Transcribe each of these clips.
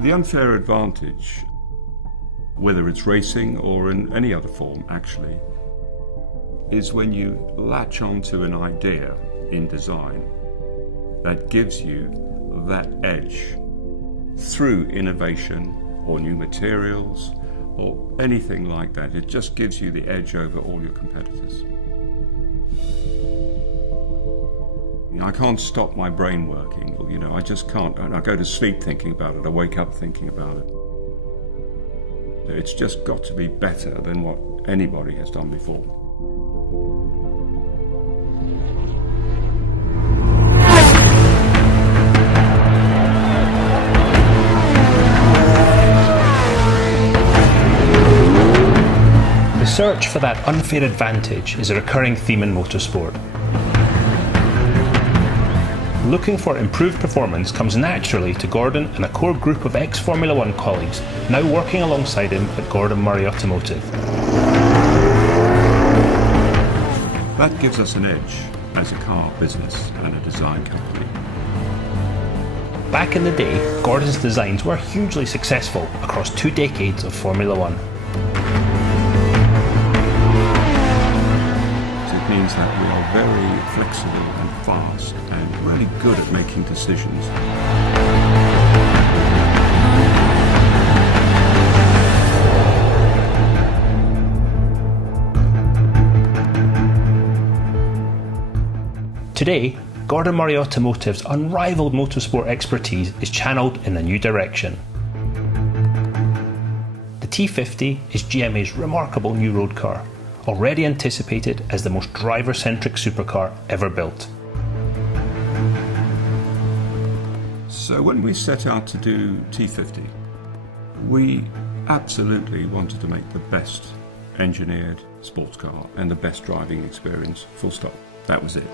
The unfair advantage, whether it's racing or in any other form actually, is when you latch onto an idea in design that gives you that edge through innovation or new materials or anything like that. It just gives you the edge over all your competitors. I can't stop my brain working, I just can't. I go to sleep thinking about it, I wake up thinking about it. It's just got to be better than what anybody has done before. The search for that unfair advantage is a recurring theme in motorsport. Looking for improved performance comes naturally to Gordon and a core group of ex-Formula One colleagues now working alongside him at Gordon Murray Automotive. That gives us an edge as a car business and a design company. Back in the day, Gordon's designs were hugely successful across 2 decades of Formula One. It means that we are very flexible and fast and really good at making decisions. Today, Gordon Murray Automotive's unrivaled motorsport expertise is channeled in a new direction. The T50 is GMA's remarkable new road car, already anticipated as the most driver-centric supercar ever built. So when we set out to do T50, we absolutely wanted to make the best engineered sports car and the best driving experience, full stop. That was it.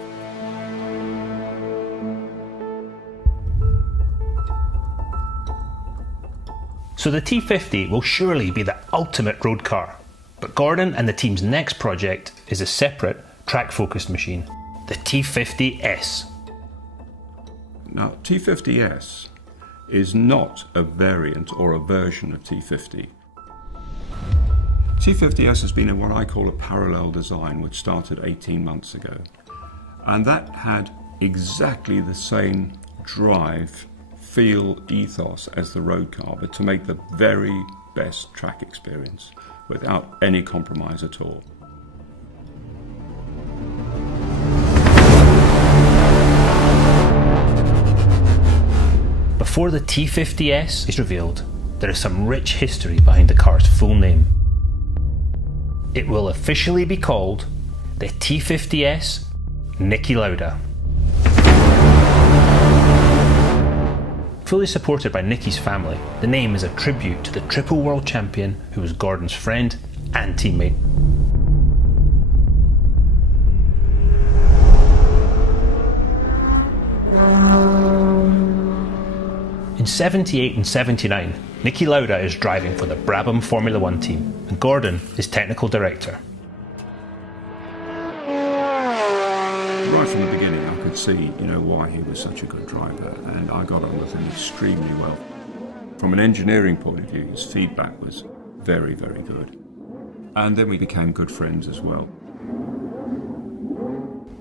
So the T50 will surely be the ultimate road car. But Gordon and the team's next project is a separate, track-focused machine, the T50s. Now, T50s is not a variant or a version of T50. T50s has been in what I call a parallel design, which started 18 months ago. And that had exactly the same drive, feel, ethos as the road car, but to make the very best track experience, without any compromise at all. Before the T50s is revealed, there is some rich history behind the car's full name. It will officially be called the T50s Niki Lauda. Fully supported by Niki's family, the name is a tribute to the triple world champion who was Gordon's friend and teammate. In 78 and 79, Niki Lauda is driving for the Brabham Formula One team, and Gordon is technical director. Right from the beginning, I could see, why he was such a good driver, and I got on with him extremely well. From an engineering point of view, his feedback was very, very good. And then we became good friends as well.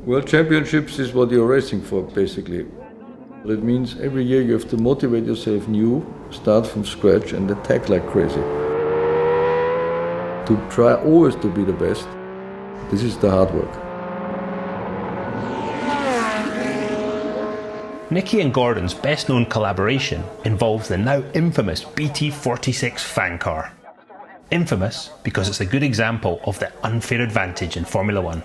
World Championships is what you're racing for, basically. It means every year you have to motivate yourself new, start from scratch and attack like crazy. To try always to be the best, this is the hard work. Niki and Gordon's best known collaboration involves the now infamous BT46 fan car. Infamous because it's a good example of the unfair advantage in Formula One.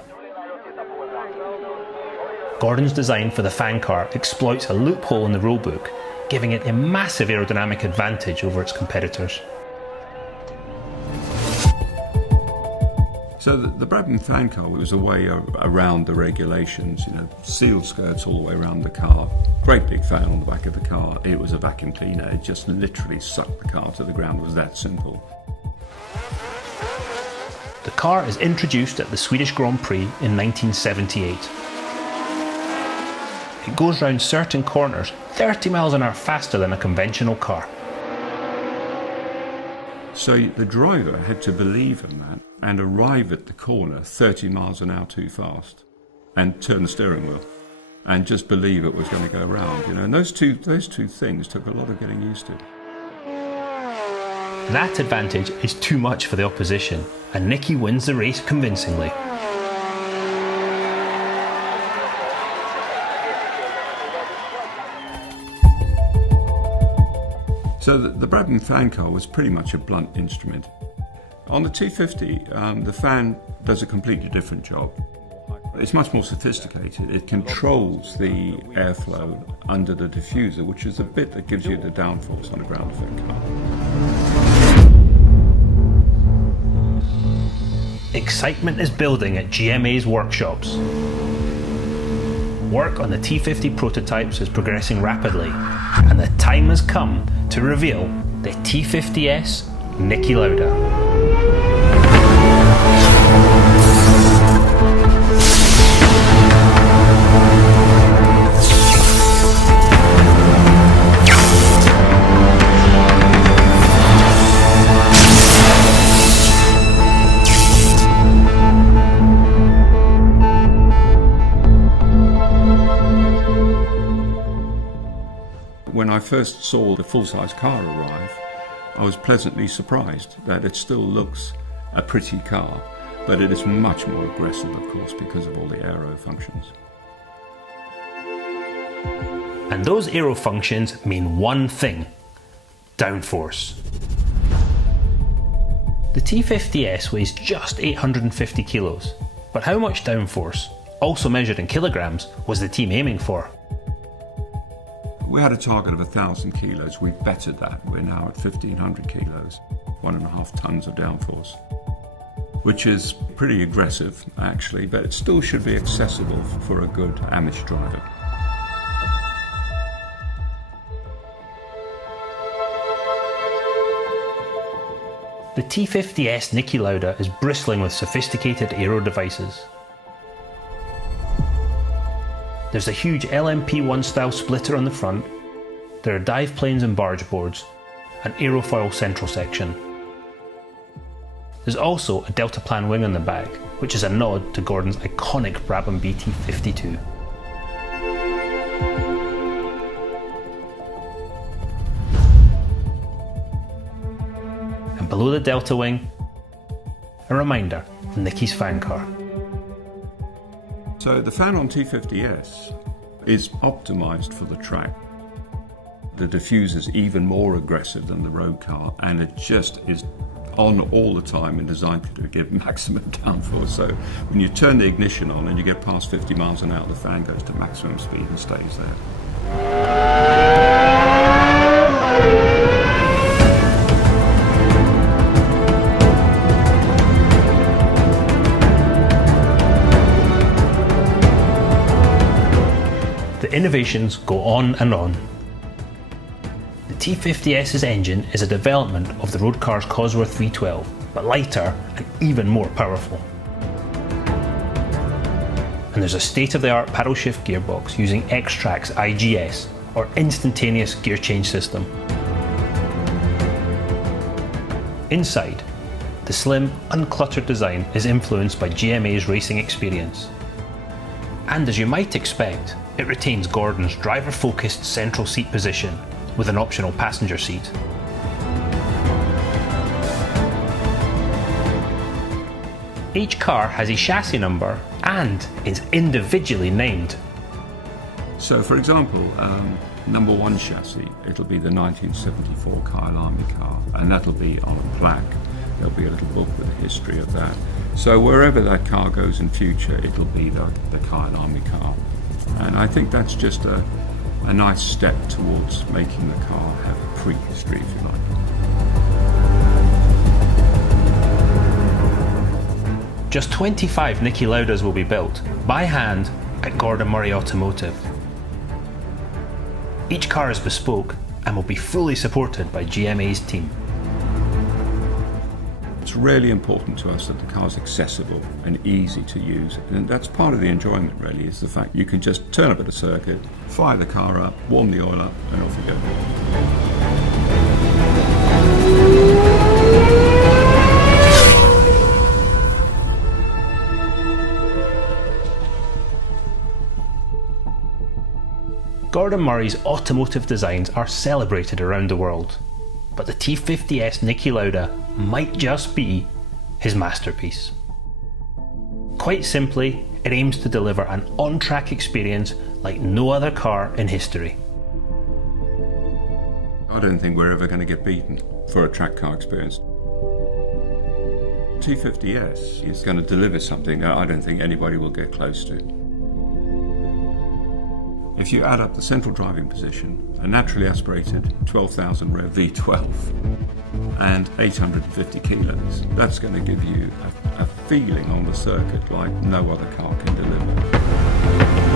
Gordon's design for the fan car exploits a loophole in the rulebook, giving it a massive aerodynamic advantage over its competitors. So the Brabham fan car was a way around the regulations, sealed skirts all the way around the car, great big fan on the back of the car. It was a vacuum cleaner. It just literally sucked the car to the ground. It was that simple. The car is introduced at the Swedish Grand Prix in 1978. It goes round certain corners 30 miles an hour faster than a conventional car. So the driver had to believe in that and arrive at the corner 30 miles an hour too fast and turn the steering wheel and just believe it was going to go round, you know. And those two things took a lot of getting used to. That advantage is too much for the opposition, and Niki wins the race convincingly. So the Brabham fan car was pretty much a blunt instrument. On the T50, the fan does a completely different job. It's much more sophisticated. It controls the airflow under the diffuser, which is the bit that gives you the downforce on a ground effect car. Excitement is building at GMA's workshops. Work on the T50 prototypes is progressing rapidly, and the time has come to reveal the T50s Niki Lauda. When I first saw the full-size car arrive, I was pleasantly surprised that it still looks a pretty car, but it is much more aggressive, of course, because of all the aero functions. And those aero functions mean one thing: downforce. The T50s weighs just 850 kilos, but how much downforce, also measured in kilograms, was the team aiming for? We had a target of 1,000 kilos. We bettered that. We're now at 1,500 kilos, 1.5 tons of downforce, which is pretty aggressive, actually, but it still should be accessible for a good Amish driver. The T50s Niki Lauda is bristling with sophisticated aero devices. There's a huge LMP1 style splitter on the front, there are dive planes and barge boards, an aerofoil central section. There's also a deltaplan wing on the back, which is a nod to Gordon's iconic Brabham BT52. And below the delta wing, a reminder of Niki's fan car. So the fan on T50s is optimized for the track. The diffuser's even more aggressive than the road car, and it just is on all the time and designed to give maximum downforce. So when you turn the ignition on and you get past 50 miles an hour, the fan goes to maximum speed and stays there. The innovations go on and on. The T50s's engine is a development of the road car's Cosworth 312, but lighter and even more powerful. And there's a state-of-the-art paddle shift gearbox using X-Track's IGS, or instantaneous gear change system. Inside, the slim, uncluttered design is influenced by GMA's racing experience. And as you might expect, it retains Gordon's driver-focused central seat position with an optional passenger seat. Each car has a chassis number and is individually named. So for example, number 1 chassis, it'll be the 1974 Kyle Army car, and that'll be on a plaque. There'll be a little book with a history of that. So wherever that car goes in future, it'll be the Kyle Army car. And I think that's just a nice step towards making the car have a prehistory, if you like. Just 25 Niki Laudas will be built, by hand, at Gordon Murray Automotive. Each car is bespoke and will be fully supported by GMA's team. It's really important to us that the car's accessible and easy to use, and that's part of the enjoyment really, is the fact you can just turn up at a circuit, fire the car up, warm the oil up, and off you go. Gordon Murray's automotive designs are celebrated around the world, but the T.50s Niki Lauda might just be his masterpiece. Quite simply, it aims to deliver an on-track experience like no other car in history. I don't think we're ever going to get beaten for a track car experience. T50S is going to deliver something that I don't think anybody will get close to. If you add up the central driving position, a naturally aspirated 12,000 rev V12 and 850 kilos, that's going to give you a feeling on the circuit like no other car can deliver.